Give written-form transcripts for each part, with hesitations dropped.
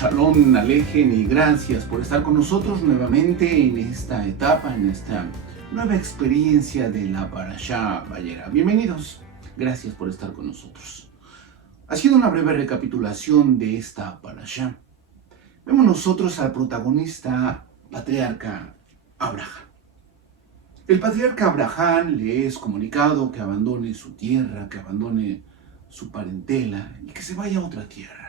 Shalom Alejen y gracias por estar con nosotros nuevamente en esta etapa, en esta nueva experiencia de la Parashá Vayera. Bienvenidos, gracias por estar con nosotros. Haciendo una breve recapitulación de esta Parashá, vemos nosotros al protagonista patriarca Abraham. El patriarca Abraham le es comunicado que abandone su tierra, que abandone su parentela y que se vaya a otra tierra.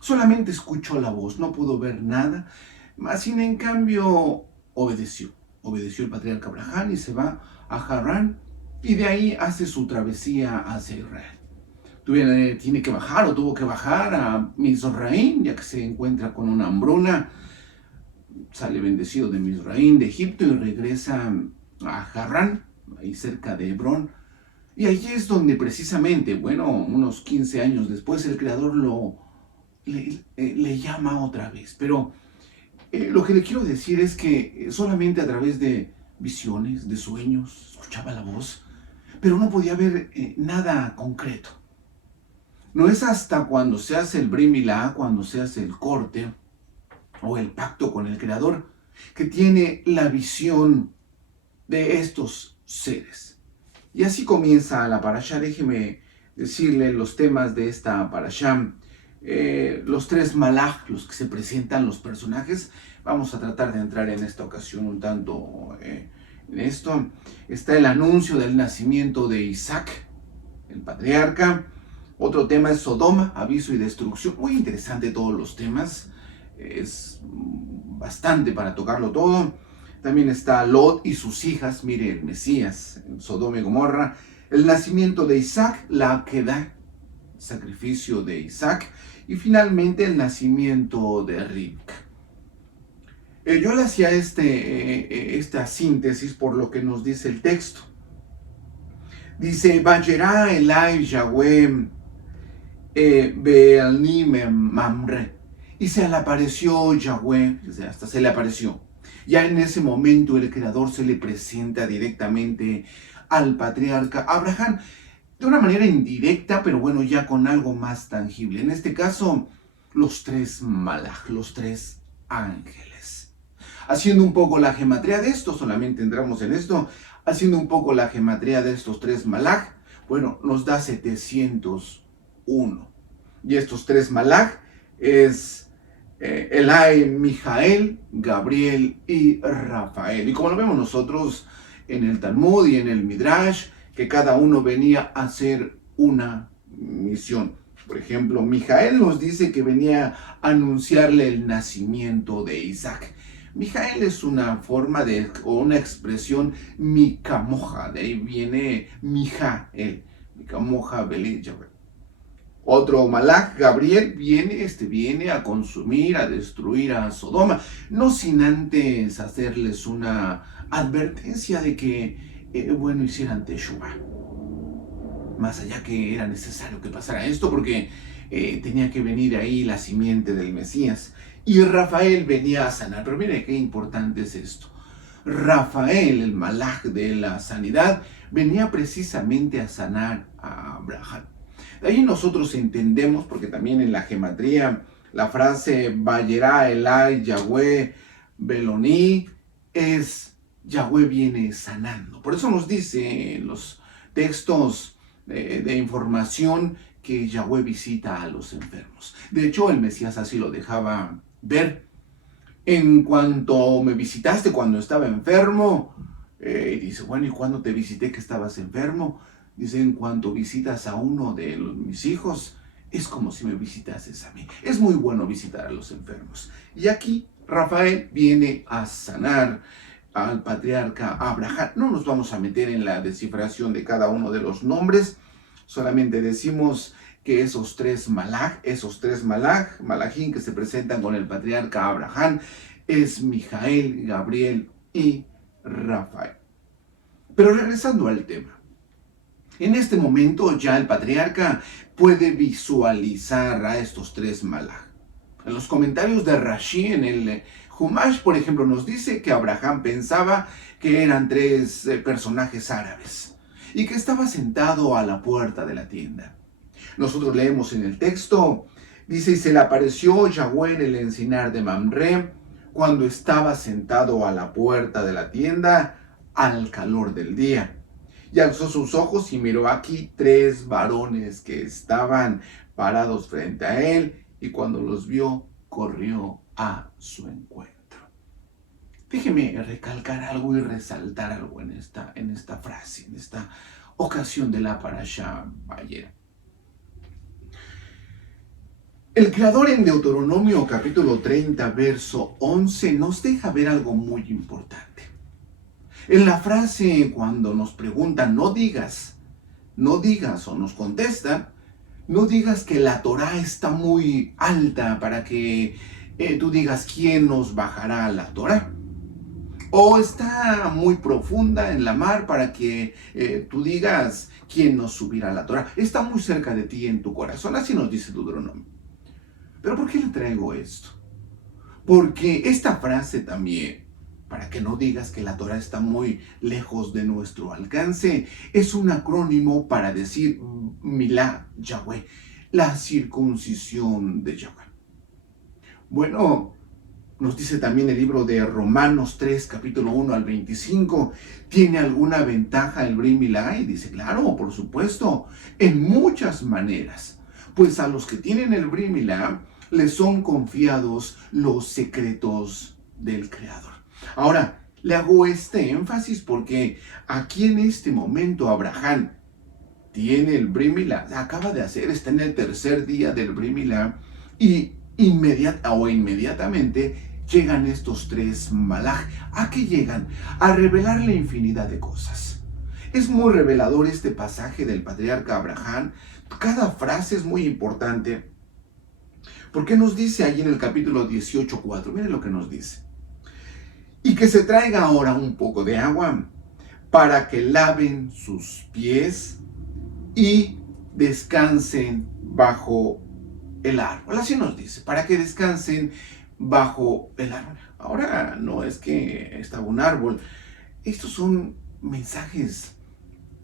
Solamente escuchó la voz, no pudo ver nada, mas sin en cambio obedeció. Obedeció el patriarca Abraham y se va a Harán y de ahí hace su travesía hacia Israel. Tiene que bajar o tuvo que bajar a Mizraim, ya que se encuentra con una hambruna. Sale bendecido de Mizraim, de Egipto, y regresa a Harán, ahí cerca de Hebrón. Y allí es donde precisamente, unos 15 años después, el Creador le llama otra vez. Pero lo que le quiero decir es que solamente a través de visiones, de sueños, escuchaba la voz, pero no podía ver nada concreto. No es hasta cuando se hace el Brit Milá, cuando se hace el corte o el pacto con el Creador, que tiene la visión de estos seres. Y así comienza la parashá. Déjeme decirle los temas de esta parashá. Los tres malaj, los que se presentan, los personajes. Vamos a tratar de entrar en esta ocasión un tanto en esto. Está el anuncio del nacimiento de Isaac, el patriarca. Otro tema es Sodoma, aviso y destrucción. Muy interesante todos los temas. Es bastante para tocarlo todo. También está Lot y sus hijas. Mire, el Mesías, Sodoma y Gomorra. El nacimiento de Isaac, la Akedah, sacrificio de Isaac. Y finalmente el nacimiento de Rivka. Yo le hacía esta síntesis por lo que nos dice el texto. Dice, Vayera Elai Yahweh Be'alni Mamre. Y se le apareció Yahweh, hasta se le apareció. Ya en ese momento el Creador se le presenta directamente al patriarca Abraham, de una manera indirecta, pero ya con algo más tangible. En este caso, los tres malaj, los tres ángeles. Haciendo un poco la gematría de esto, solamente entramos en esto, haciendo un poco la gematría de estos tres malaj, nos da 701. Y estos tres malaj es Elai, Mijael, Gabriel y Rafael. Y como lo vemos nosotros en el Talmud y en el Midrash, que cada uno venía a hacer una misión. Por ejemplo, Mijael nos dice que venía a anunciarle el nacimiento de Isaac. Mijael es una forma o una expresión mikamoja, de ahí viene Mijael, mikamoja belit Yahweh. Otro malaj, Gabriel, viene a consumir, a destruir a Sodoma, no sin antes hacerles una advertencia de que hicieran Teshuvah. Más allá que era necesario que pasara esto, porque tenía que venir ahí la simiente del Mesías. Y Rafael venía a sanar. Pero mire qué importante es esto. Rafael, el malaj de la sanidad, venía precisamente a sanar a Abraham. De ahí nosotros entendemos, porque también en la gematría, la frase Vayera Elai Yahweh Beloni es Yahweh viene sanando. Por eso nos dice en los textos de información que Yahweh visita a los enfermos. De hecho, el Mesías así lo dejaba ver. En cuanto me visitaste cuando estaba enfermo, dice, ¿y cuándo te visité que estabas enfermo? Dice, en cuanto visitas a uno de mis hijos, es como si me visitases a mí. Es muy bueno visitar a los enfermos. Y aquí Rafael viene a sanar al patriarca Abraham. No nos vamos a meter en la descifración de cada uno de los nombres, solamente decimos que esos tres malajim que se presentan con el patriarca Abraham, es Mijael, Gabriel y Rafael. Pero regresando al tema, en este momento ya el patriarca puede visualizar a estos tres malaj. En los comentarios de Rashi, en el Humash, por ejemplo, nos dice que Abraham pensaba que eran tres personajes árabes y que estaba sentado a la puerta de la tienda. Nosotros leemos en el texto Dice, y se le apareció Yahweh en el encinar de Mamre, cuando estaba sentado a la puerta de la tienda, al calor del día. Y alzó sus ojos y miró aquí 3 varones que estaban parados frente a él, y cuando los vio, corrió a su encuentro. Déjeme recalcar algo y resaltar algo en esta frase, en esta ocasión de la Parashá Vayera. El Creador en Deuteronomio capítulo 30, verso 11, nos deja ver algo muy importante. En la frase, cuando nos preguntan, no digas, o nos contestan, no digas que la Torá está muy alta para que tú digas quién nos bajará la Torá. O está muy profunda en la mar para que tú digas quién nos subirá la Torá. Está muy cerca de ti en tu corazón, así nos dice Deuteronomio. ¿Pero por qué le traigo esto? Porque esta frase también, para que no digas que la Torá está muy lejos de nuestro alcance, es un acrónimo para decir Milá Yahweh, la circuncisión de Yahweh. Bueno, nos dice también el libro de Romanos 3, capítulo 1 al 25, ¿tiene alguna ventaja el Brit Milá? Y dice, claro, por supuesto, en muchas maneras. Pues a los que tienen el Brit Milá, les son confiados los secretos del Creador. Ahora, le hago este énfasis porque aquí en este momento Abraham tiene el Brit Milá, acaba de hacer, está en el tercer día del Brit Milá, y inmediatamente llegan estos 3 malaj. ¿A qué llegan? A revelarle infinidad de cosas. Es muy revelador este pasaje del patriarca Abraham. Cada frase es muy importante. Porque nos dice allí en el capítulo 18:4, miren lo que nos dice. Y que se traiga ahora un poco de agua para que laven sus pies y descansen bajo el árbol. Así nos dice, para que descansen bajo el árbol. Ahora no es que estaba un árbol. Estos son mensajes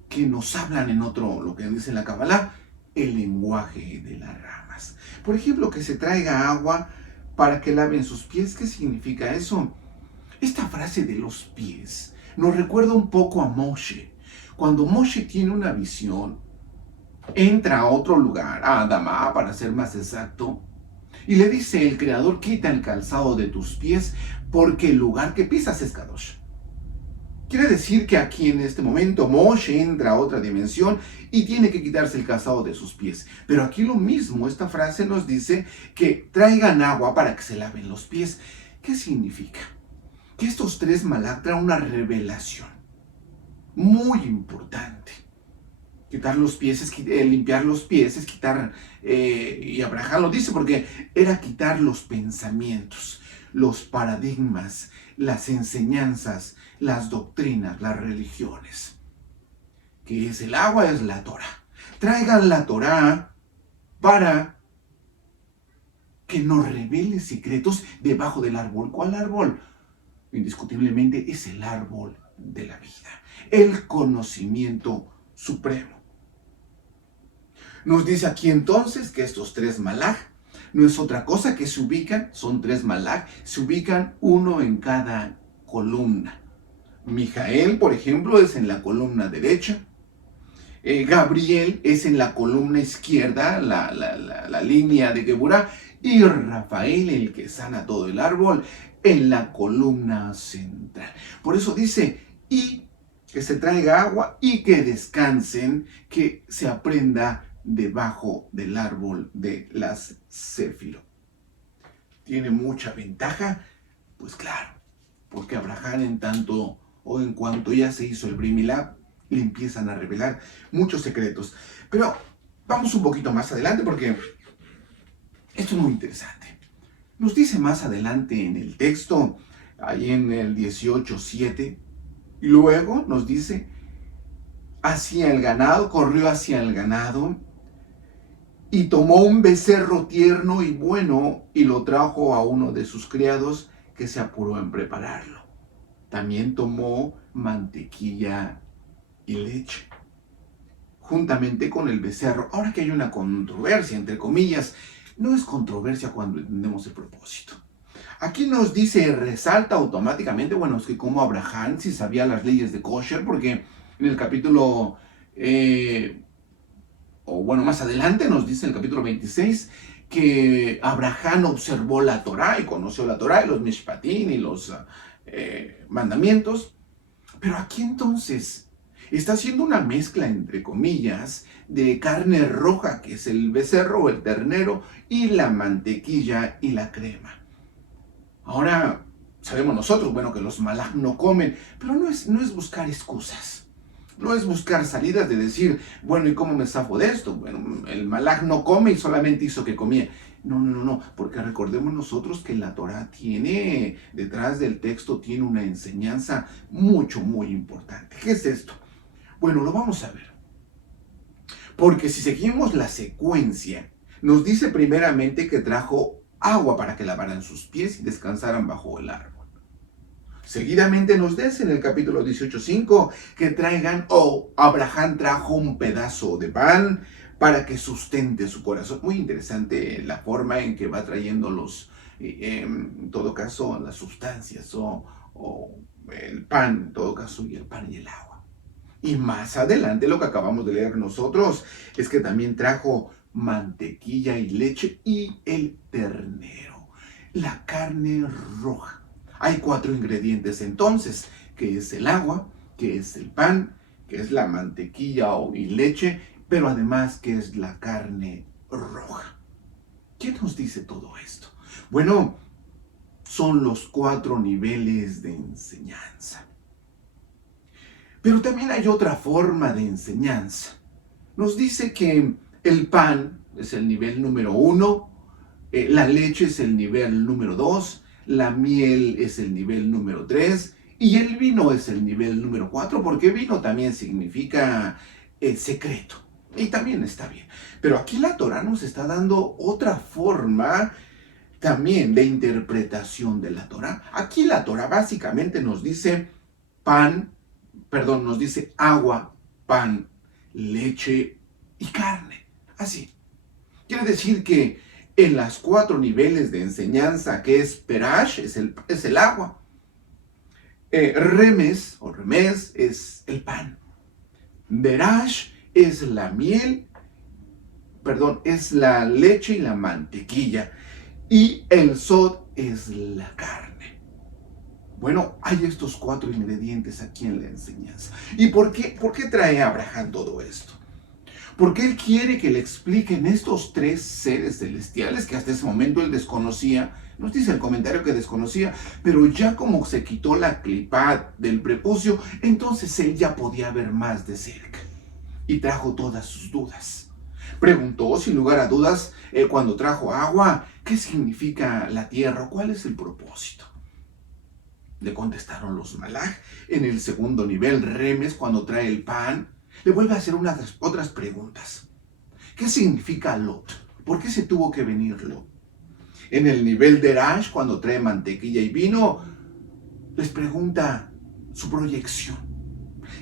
que nos hablan en otro, lo que dice la Kabbalah, el lenguaje de las ramas. Por ejemplo, que se traiga agua para que laven sus pies. ¿Qué significa eso? Esta frase de los pies nos recuerda un poco a Moshe. Cuando Moshe tiene una visión, entra a otro lugar, a Adamá para ser más exacto, y le dice el Creador, quita el calzado de tus pies porque el lugar que pisas es Kadosh. Quiere decir que aquí en este momento Moshe entra a otra dimensión y tiene que quitarse el calzado de sus pies. Pero aquí lo mismo, esta frase nos dice que traigan agua para que se laven los pies. ¿Qué significa? Que estos 3 malak traen una revelación muy importante. Quitar los pies es limpiar los pies, es quitar, y Abraham lo dice porque era quitar los pensamientos, los paradigmas, las enseñanzas, las doctrinas, las religiones. ¿Qué es el agua? Es la Torá. Traigan la Torá para que nos revele secretos debajo del árbol. ¿Cuál árbol? Indiscutiblemente es el árbol de la vida, el conocimiento supremo. Nos dice aquí entonces que estos 3 malaj no es otra cosa que se ubican, son 3 malaj, se ubican uno en cada columna. Mijael, por ejemplo, es en la columna derecha. Gabriel es en la columna izquierda, la línea de Geburá. Y Rafael, el que sana todo el árbol, en la columna central. Por eso dice, y que se traiga agua y que descansen, que se aprenda debajo del árbol de las Céfiro. ¿Tiene mucha ventaja? Pues claro, porque Abraham en tanto o en cuanto ya se hizo el Brit Milá, le empiezan a revelar muchos secretos. Pero vamos un poquito más adelante porque esto es muy interesante. Nos dice más adelante en el texto, ahí en el 18:7, y luego nos dice, hacia el ganado, corrió hacia el ganado, y tomó un becerro tierno y bueno, y lo trajo a uno de sus criados, que se apuró en prepararlo. También tomó mantequilla y leche, juntamente con el becerro. Ahora que hay una controversia, entre comillas, No es controversia cuando entendemos el propósito. Aquí nos dice, resalta automáticamente, bueno, es que como Abraham si sabía las leyes de kosher, porque en el capítulo, o bueno, más adelante nos dice en el capítulo 26, que Abraham observó la Torá y conoció la Torá y los mishpatín y los mandamientos. Pero aquí entonces está haciendo una mezcla, entre comillas, de carne roja, que es el becerro o el ternero, y la mantequilla y la crema. Ahora, sabemos nosotros, bueno, que los malaj no comen, pero no es buscar excusas. No es buscar salidas de decir, bueno, ¿y cómo me zafo de esto? Bueno, el malaj no come y solamente hizo que comía. No, porque recordemos nosotros que la Torah tiene, detrás del texto, tiene una enseñanza muy importante. ¿Qué es esto? Bueno, lo vamos a ver. Porque si seguimos la secuencia, nos dice primeramente que trajo agua para que lavaran sus pies y descansaran bajo el árbol. Seguidamente nos dice en el capítulo 18:5 que traigan, Abraham trajo un pedazo de pan para que sustente su corazón. Muy interesante la forma en que va trayendo en todo caso, las sustancias o el pan, en todo caso, y el pan y el agua. Y más adelante lo que acabamos de leer nosotros es que también trajo mantequilla y leche y el ternero, la carne roja. Hay 4 ingredientes entonces, que es el agua, que es el pan, que es la mantequilla y leche, pero además que es la carne roja. ¿Qué nos dice todo esto? Bueno, son los 4 niveles de enseñanza. Pero también hay otra forma de enseñanza. Nos dice que el pan es el nivel número 1, la leche es el nivel número 2, la miel es el nivel número 3 y el vino es el nivel número 4, porque vino también significa secreto. Y también está bien. Pero aquí la Torah nos está dando otra forma también de interpretación de la Torah. Aquí la Torah básicamente nos dice nos dice agua, pan, leche y carne. Así. Quiere decir que en las 4 niveles de enseñanza, que es Perash, es el agua. Remes es el pan. Berash es la miel, es la leche y la mantequilla. Y el Sod es la carne. Bueno, hay estos 4 ingredientes aquí en la enseñanza. ¿Y por qué trae Abraham todo esto? Porque él quiere que le expliquen estos 3 seres celestiales que hasta ese momento él desconocía. Nos dice el comentario que desconocía, pero ya como se quitó la clipá del prepucio, entonces él ya podía ver más de cerca. Y trajo todas sus dudas. Preguntó, sin lugar a dudas, cuando trajo agua, ¿qué significa la tierra? ¿Cuál es el propósito? Le contestaron los malaj. En el segundo nivel, Remes, cuando trae el pan, le vuelve a hacer otras preguntas. ¿Qué significa Lot? ¿Por qué se tuvo que venir Lot? En el nivel de Rash, cuando trae mantequilla y vino, les pregunta su proyección.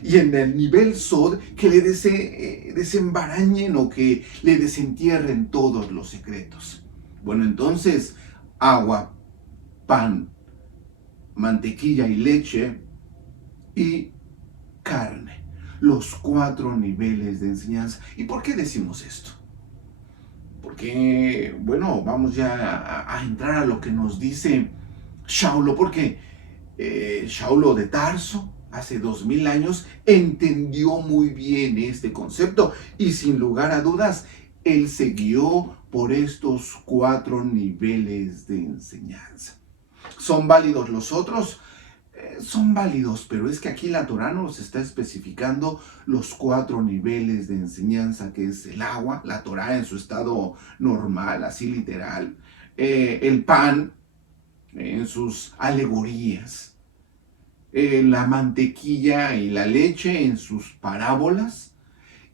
Y en el nivel Sod, que le desembarañen o que le desentierren todos los secretos. Bueno, entonces, agua, pan, mantequilla y leche y carne. Los 4 niveles de enseñanza. ¿Y por qué decimos esto? Porque, bueno, vamos ya a entrar a lo que nos dice Shaulo, porque Shaulo de Tarso, hace 2000 años, entendió muy bien este concepto y sin lugar a dudas, él se guió por estos 4 niveles de enseñanza. ¿Son válidos los otros? Son válidos, pero es que aquí la Torah nos está especificando los 4 niveles de enseñanza, que es el agua, la Torah en su estado normal, así literal, el pan en sus alegorías, la mantequilla y la leche en sus parábolas,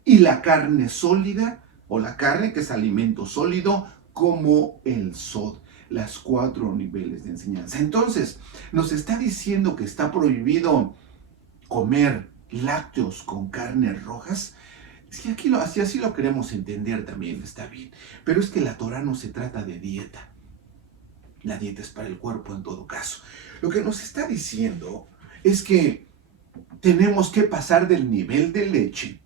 y la carne sólida, o la carne que es alimento sólido, como el Sod. Las 4 niveles de enseñanza. Entonces, nos está diciendo que está prohibido comer lácteos con carnes rojas. Es que así lo queremos entender también, está bien. Pero es que la Torah no se trata de dieta. La dieta es para el cuerpo en todo caso. Lo que nos está diciendo es que tenemos que pasar del nivel de leche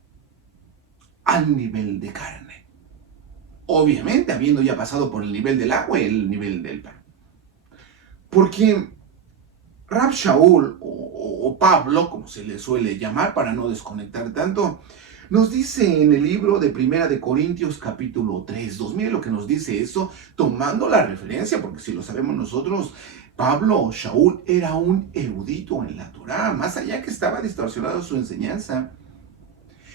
al nivel de carne. Obviamente, habiendo ya pasado por el nivel del agua y el nivel del pan. Porque Rab Shaul, o Pablo, como se le suele llamar para no desconectar tanto, nos dice en el libro de Primera de Corintios capítulo 3, mire lo que nos dice eso, tomando la referencia, porque si lo sabemos nosotros, Pablo o Shaul era un erudito en la Torá, más allá que estaba distorsionado su enseñanza.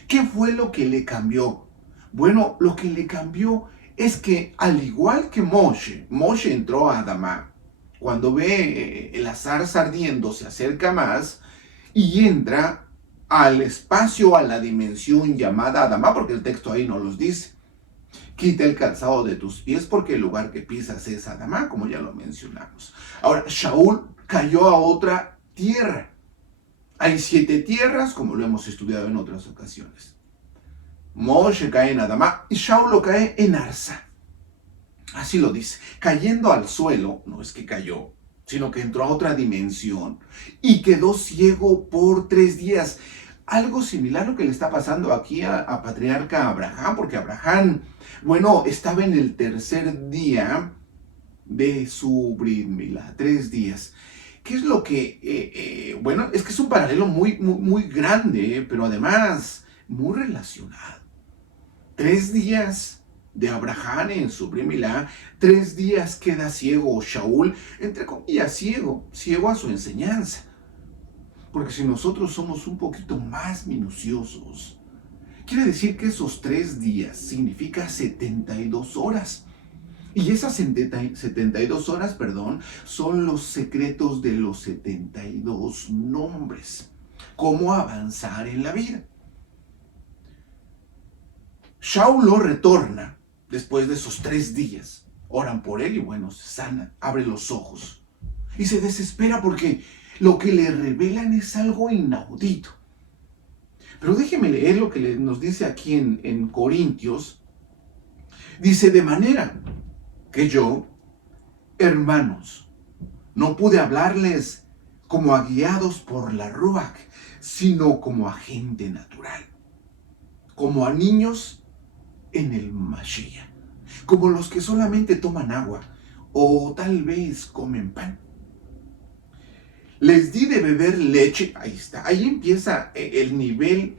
¿Qué fue lo que le cambió? Bueno, lo que le cambió es que al igual que Moshe entró a Adama, cuando ve la zarza ardiendo se acerca más y entra al espacio, a la dimensión llamada Adama, porque el texto ahí no los dice. Quita el calzado de tus pies porque el lugar que pisas es Adama, como ya lo mencionamos. Ahora, Shaul cayó a otra tierra. Hay 7 tierras, como lo hemos estudiado en otras ocasiones. Moshe cae en Adama y Shaul cae en Arsa. Así lo dice. Cayendo al suelo, no es que cayó, sino que entró a otra dimensión y quedó ciego por 3 días. Algo similar a lo que le está pasando aquí a patriarca Abraham, porque Abraham, bueno, estaba en el 3er día de su Brit Milá, 3 días. ¿Qué es lo que, bueno, es que es un paralelo muy grande, pero además muy relacionado. 3 días de Abraham en su Brit Milá, 3 días queda ciego Shaul, entre comillas ciego a su enseñanza. Porque si nosotros somos un poquito más minuciosos, quiere decir que esos 3 días significa 72 horas. Y esas 72 horas, son los secretos de los 72 nombres. Cómo avanzar en la vida. Shaul retorna después de esos 3 días. Oran por él y bueno, se sana, abre los ojos. Y se desespera porque lo que le revelan es algo inaudito. Pero déjeme leer lo que nos dice aquí en Corintios. Dice, de manera que yo, hermanos, no pude hablarles como a guiados por la Ruach, sino como a gente natural, como a niños en el Mashiach, como los que solamente toman agua o tal vez comen pan. Les di de beber leche, ahí está, ahí empieza el nivel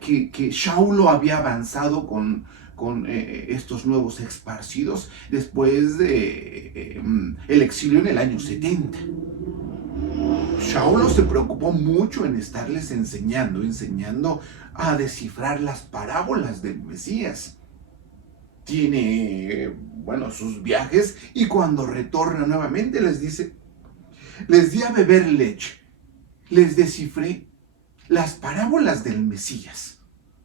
que Shaulo había avanzado con estos nuevos esparcidos después de el exilio en el año 70. Shaulo se preocupó mucho en estarles enseñando a descifrar las parábolas del Mesías. Tiene, bueno, sus viajes y cuando retorna nuevamente les dice, les di a beber leche, les descifré las parábolas del Mesías,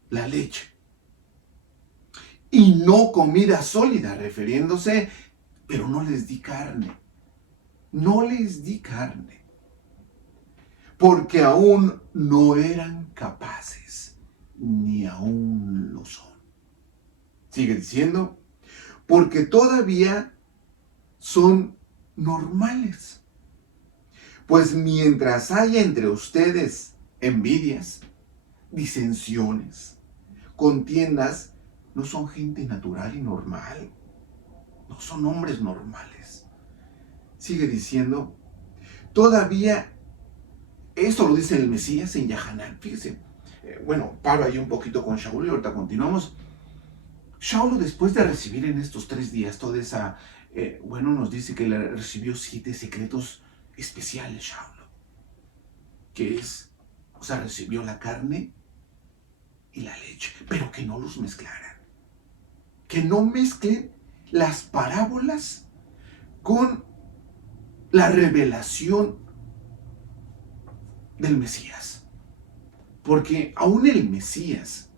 la leche. Y no comida sólida, refiriéndose, pero no les di carne. No les di carne. Porque aún no eran capaces, ni aún lo son. Sigue diciendo, porque todavía son normales. Pues mientras haya entre ustedes envidias, disensiones, contiendas, no son gente natural y normal. No son hombres normales. Sigue diciendo, todavía, esto lo dice el Mesías en Yahanán. Fíjese, bueno, paro ahí un poquito con Shaul y ahorita continuamos. Shaul, después de recibir en estos 3 días toda esa, bueno, nos dice que le recibió 7 secretos especiales, Shaul. Que es, o sea, recibió la carne y la leche, pero que no los mezclaran. Que no mezclen las parábolas con la revelación del Mesías. Porque aún el Mesías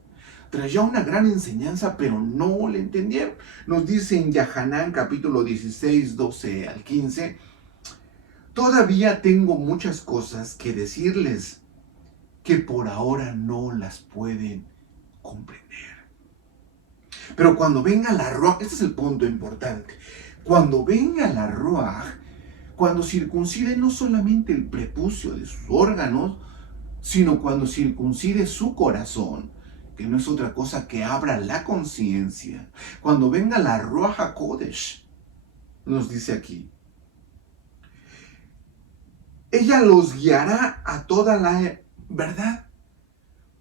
traía una gran enseñanza, pero no le entendieron. Nos dice en Yahanán capítulo 16, 12 al 15, todavía tengo muchas cosas que decirles que por ahora no las pueden comprender. Pero cuando venga la Ruach, este es el punto importante, cuando venga la Ruach, cuando circuncide no solamente el prepucio de sus órganos, sino cuando circuncide su corazón, que no es otra cosa que abra la conciencia. Cuando venga la Ruach HaKodesh, nos dice aquí, ella los guiará a toda la verdad,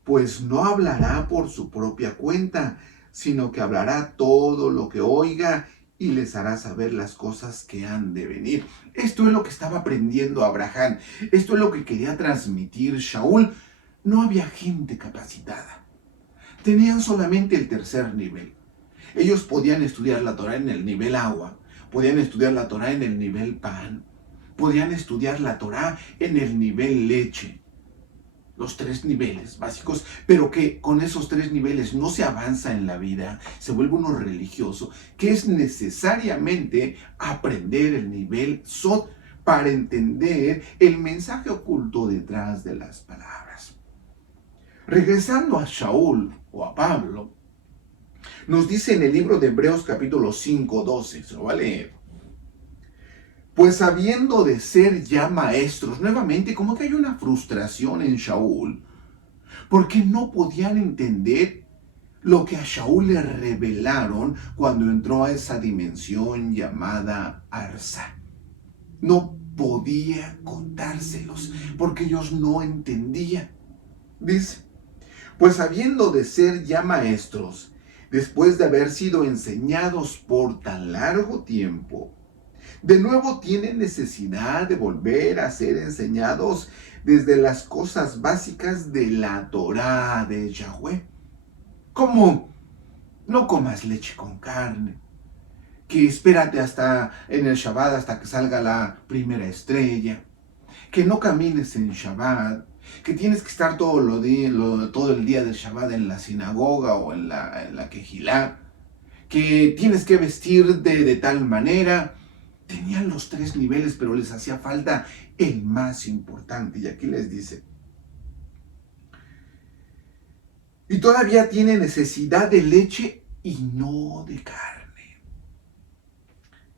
pues no hablará por su propia cuenta, sino que hablará todo lo que oiga y les hará saber las cosas que han de venir. Esto es lo que estaba aprendiendo Abraham. Esto es lo que quería transmitir Shaul. No había gente capacitada. Tenían solamente el tercer nivel. Ellos podían estudiar la Torah en el nivel agua, podían estudiar la Torah en el nivel pan, podían estudiar la Torah en el nivel leche. Los 3 niveles básicos, pero que con esos 3 niveles no se avanza en la vida, se vuelve uno religioso, que es necesariamente aprender el nivel Sod para entender el mensaje oculto detrás de las palabras. Regresando a Shaul o a Pablo, nos dice en el libro de Hebreos capítulo 5, 12, se lo va a leer. Pues habiendo de ser ya maestros, nuevamente como que hay una frustración en Shaul, porque no podían entender lo que a Shaul le revelaron cuando entró a esa dimensión llamada Arsa. No podía contárselos, porque ellos no entendían. Dice, pues habiendo de ser ya maestros, después de haber sido enseñados por tan largo tiempo, de nuevo tienen necesidad de volver a ser enseñados desde las cosas básicas de la Torá de Yahweh. Como no comas leche con carne, que espérate hasta en el Shabbat hasta que salga la primera estrella, que no camines en Shabbat, que tienes que estar todo el día del Shabbat en la sinagoga o en la Kehilá, que tienes que vestirte de tal manera. Tenían los 3 niveles, pero les hacía falta el más importante. Y aquí les dice, y todavía tiene necesidad de leche y no de carne.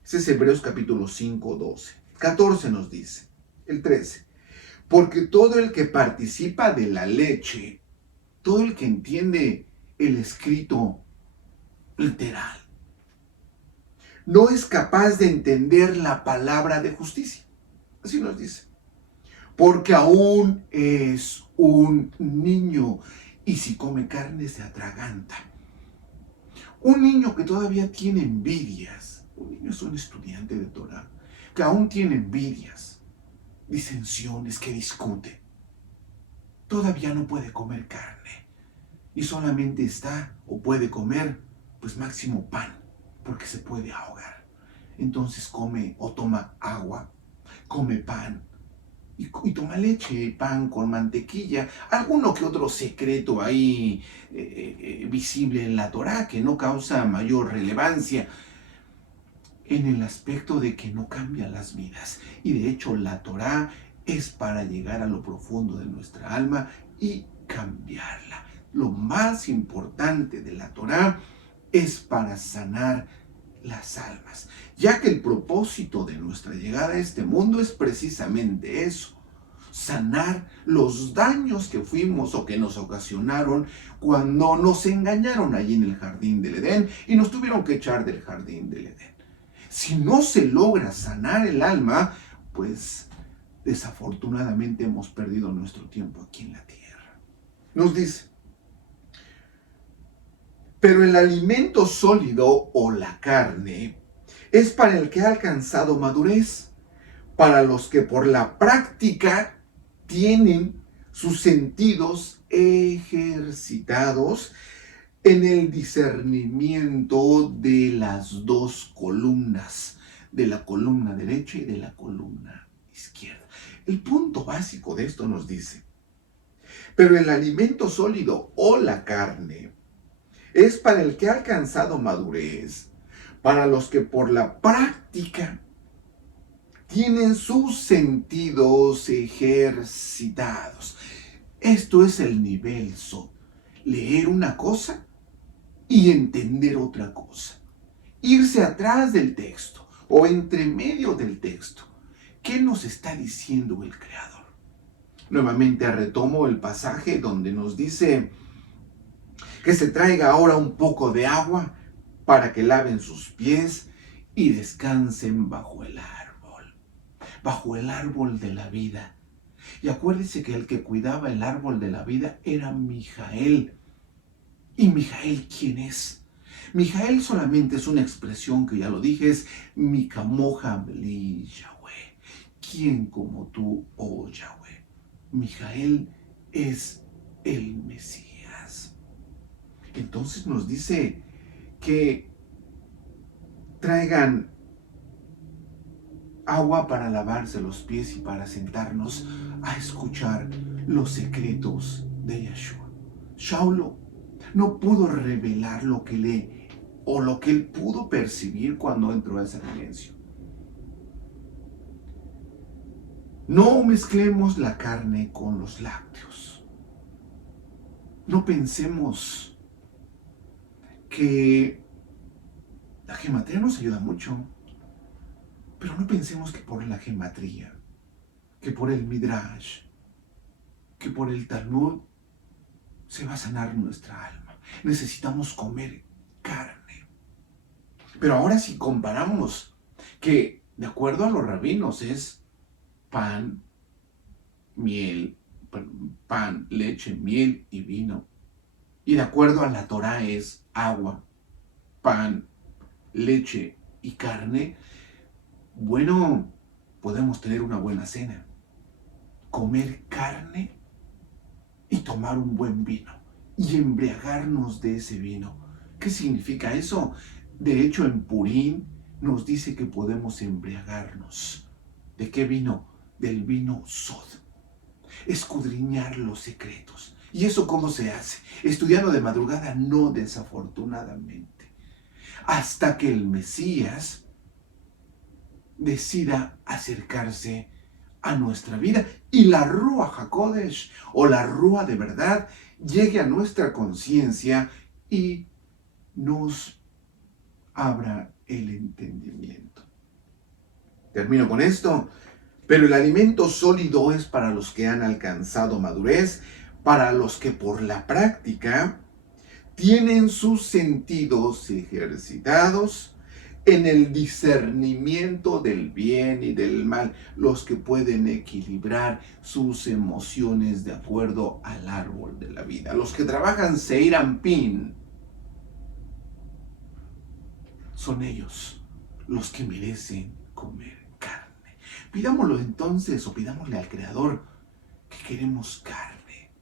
Ese es Hebreos capítulo 5, 12. 14 nos dice, el 13. Porque todo el que participa de la leche, todo el que entiende el escrito literal, no es capaz de entender la palabra de justicia. Así nos dice. Porque aún es un niño y si come carne se atraganta. Un niño que todavía tiene envidias. Un niño es un estudiante de Torah que aún tiene envidias, disensiones, que discute. Todavía no puede comer carne y solamente está o puede comer pues máximo pan, porque se puede ahogar. Entonces come o toma agua, come pan y toma leche, pan con mantequilla, alguno que otro secreto ahí visible en la Torá que no causa mayor relevancia en el aspecto de que no cambia las vidas. Y de hecho la Torá es para llegar a lo profundo de nuestra alma y cambiarla. Lo más importante de la Torá es para sanar las almas, ya que el propósito de nuestra llegada a este mundo es precisamente eso, sanar los daños que fuimos o que nos ocasionaron cuando nos engañaron allí en el jardín del Edén y nos tuvieron que echar del jardín del Edén. Si no se logra sanar el alma, pues desafortunadamente hemos perdido nuestro tiempo aquí en la tierra. Nos dice, pero el alimento sólido o la carne es para el que ha alcanzado madurez, para los que por la práctica tienen sus sentidos ejercitados en el discernimiento de las 2 columnas, de la columna derecha y de la columna izquierda. El punto básico de esto nos dice, pero el alimento sólido o la carne es para el que ha alcanzado madurez, para los que por la práctica tienen sus sentidos ejercitados. Esto es el nivel Sod. Leer una cosa y entender otra cosa. Irse atrás del texto o entre medio del texto. ¿Qué nos está diciendo el Creador? Nuevamente retomo el pasaje donde nos dice que se traiga ahora un poco de agua para que laven sus pies y descansen bajo el árbol de la vida. Y acuérdese que el que cuidaba el árbol de la vida era Mijael. ¿Y Mijael quién es? Mijael solamente es una expresión que ya lo dije, es Mikamoja Bli Yahweh. ¿Quién como tú, oh Yahweh? Mijael es el Mesías. Entonces nos dice que traigan agua para lavarse los pies y para sentarnos a escuchar los secretos de Yeshua. Shaulo no pudo revelar lo que él pudo percibir cuando entró a esa dimensión. No mezclemos la carne con los lácteos. No pensemos que la gematría nos ayuda mucho, pero no pensemos que por la gematría, que por el Midrash, que por el Talmud se va a sanar nuestra alma. Necesitamos comer carne. Pero ahora si comparamos que de acuerdo a los rabinos es pan, leche, miel y vino. Y de acuerdo a la Torá es agua, pan, leche y carne. Bueno, podemos tener una buena cena, comer carne y tomar un buen vino y embriagarnos de ese vino. ¿Qué significa eso? De hecho, en Purim nos dice que podemos embriagarnos. ¿De qué vino? Del vino Sod. Escudriñar los secretos. ¿Y eso cómo se hace? Estudiando de madrugada, no, desafortunadamente. Hasta que el Mesías decida acercarse a nuestra vida y la Ruach HaKodesh o la Rúa de verdad llegue a nuestra conciencia y nos abra el entendimiento. Termino con esto. Pero el alimento sólido es para los que han alcanzado madurez, para los que por la práctica tienen sus sentidos ejercitados en el discernimiento del bien y del mal, los que pueden equilibrar sus emociones de acuerdo al árbol de la vida, los que trabajan Seir Anpin. Son ellos los que merecen comer carne. Pidámoslo entonces, o pidámosle al Creador que queremos carne,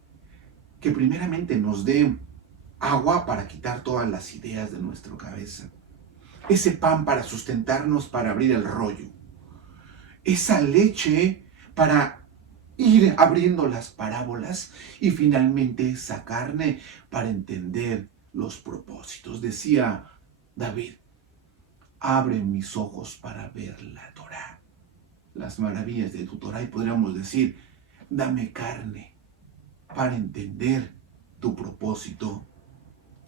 que primeramente nos dé agua para quitar todas las ideas de nuestra cabeza, ese pan para sustentarnos, para abrir el rollo, esa leche para ir abriendo las parábolas y finalmente esa carne para entender los propósitos. Decía David, abre mis ojos para ver la Torá, las maravillas de tu Torá, y podríamos decir, dame carne para entender tu propósito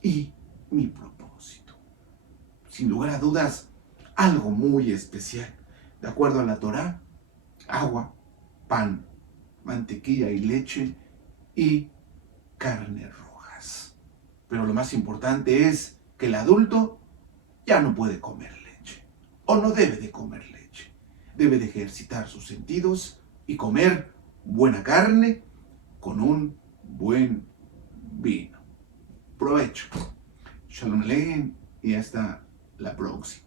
y mi propósito. Sin lugar a dudas, algo muy especial. De acuerdo a la Torá, agua, pan, mantequilla y leche y carnes rojas. Pero lo más importante es que el adulto ya no puede comer leche, o no debe de comer leche. Debe de ejercitar sus sentidos y comer buena carne con un buen vino. Provecho. Shalom Aleichem y hasta la próxima.